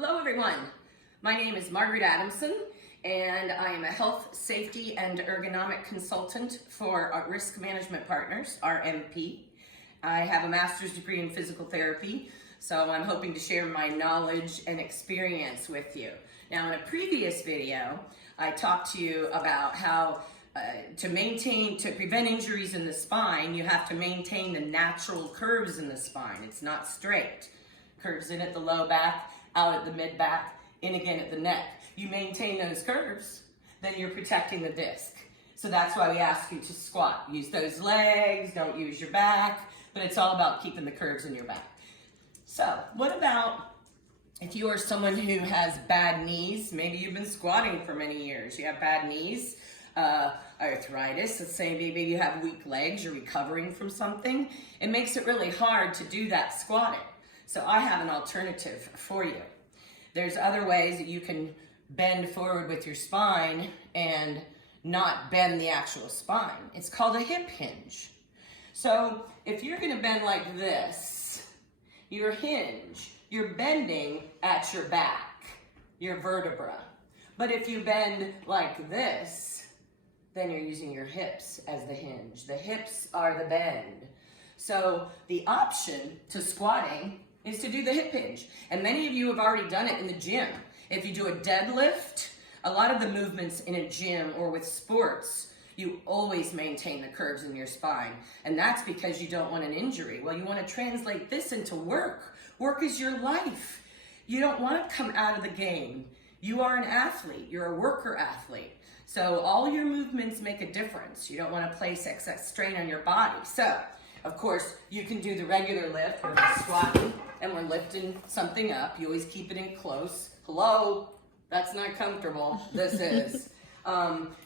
Hello everyone, my name is Margaret Adamson and I am a health, safety, and ergonomic consultant for our Risk Management Partners, RMP. I have a master's degree in physical therapy, so I'm hoping to share my knowledge and experience with you. Now in a previous video, I talked to you about how to prevent injuries in the spine, you have to maintain the natural curves in the spine. It's not straight. Curves in at the low back, out at the mid back, in again at the neck. You maintain those curves, then you're protecting the disc. So that's why we ask you to squat. Use those legs, don't use your back, but it's all about keeping the curves in your back. So what about if you are someone who has bad knees? Maybe you've been squatting for many years. You have bad knees, arthritis, let's say maybe you have weak legs, you're recovering from something. It makes it really hard to do that squatting. So I have an alternative for you. There's other ways that you can bend forward with your spine and not bend the actual spine. It's called a hip hinge. So if you're gonna bend like this, your hinge, you're bending at your back, your vertebra. But if you bend like this, then you're using your hips as the hinge. The hips are the bend. So the option to squatting is to do the hip hinge. And many of you have already done it in the gym. If you do a deadlift, a lot of the movements in a gym or with sports, you always maintain the curves in your spine. And that's because you don't want an injury. Well, you want to translate this into work. Work is your life. You don't want to come out of the game. You are an athlete. You're a worker athlete. So all your movements make a difference. You don't want to place excess strain on your body. So, of course, you can do the regular lift where we're squatting and we're lifting something up. You always keep it in close. Hello? That's not comfortable. This is.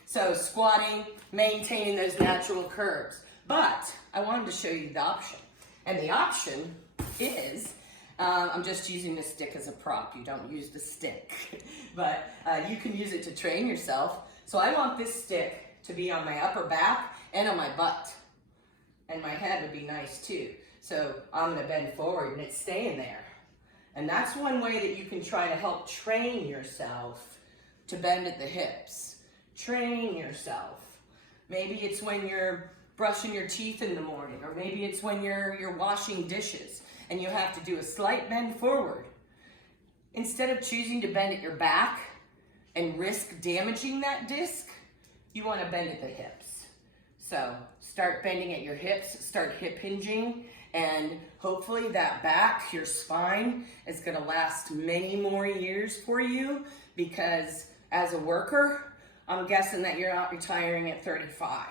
So squatting, maintaining those natural curves. But I wanted to show you the option. And the option is, I'm just using the stick as a prop. You don't use the stick. But you can use it to train yourself. So I want this stick to be on my upper back and on my butt. And my head would be nice too. So I'm gonna bend forward and it's staying there. And that's one way that you can try to help train yourself to bend at the hips. Train yourself. Maybe it's when you're brushing your teeth in the morning, or maybe it's when you're washing dishes and you have to do a slight bend forward. Instead of choosing to bend at your back and risk damaging that disc, you want to bend at the hips. So start bending at your hips, start hip hinging, and hopefully that back, your spine, is going to last many more years for you, because as a worker, I'm guessing that you're not retiring at 35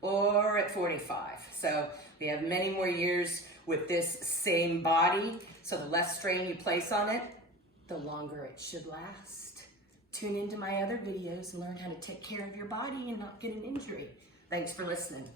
or at 45. So we have many more years with this same body. So the less strain you place on it, the longer it should last. Tune into my other videos and learn how to take care of your body and not get an injury. Thanks for listening.